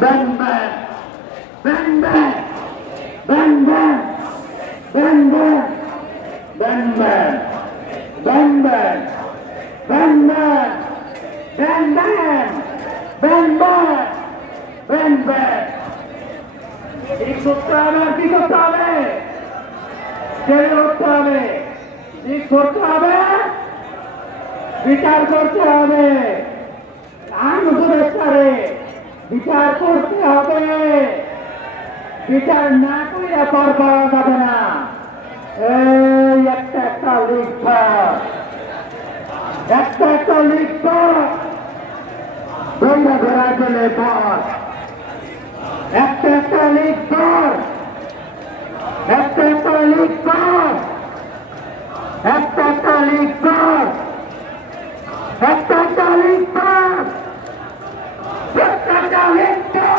Bang bang, bang bang, bang bang, bang bang, bang bang, bang bang, bang bang, bang bang, bang bang, bang bang. ঠিক করতে হবে, কি করতে হবে? জেলে উঠতে হবে, ঠিক করতে হবে, বিচার করতে হবে, আইন উপদেষ্টারে বিচার করতে হবে। বিচার না করে পর পাওয়া যাবে না। এই একটা একটা লিখবা, একটা একটা লিখবা, দৌড়া ধরা গেলে পর একটা একটা লিখবা, একটা একটা লিখবা, একটা একটা লিখবা, একটা একটা লিখবা, একটা একটা লিখবা,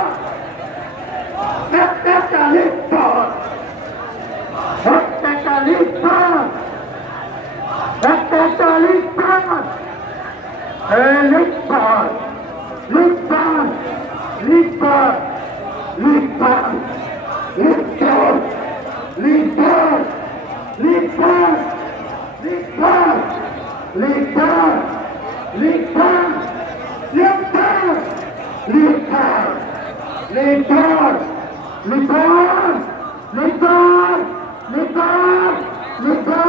একটা একটা লিখবা, একটা একটা লিখবা, একটা একটা লিখবা, লিখবা, লিখবা, লিখবা, লিখবা, লিখবা, লিখবা, লিখবা, লিখবা, লিখবা, লিখবা, লিখবা, লিখবা, লিখবা, লিখবা, লিখবা, লিখবা, লিখবা,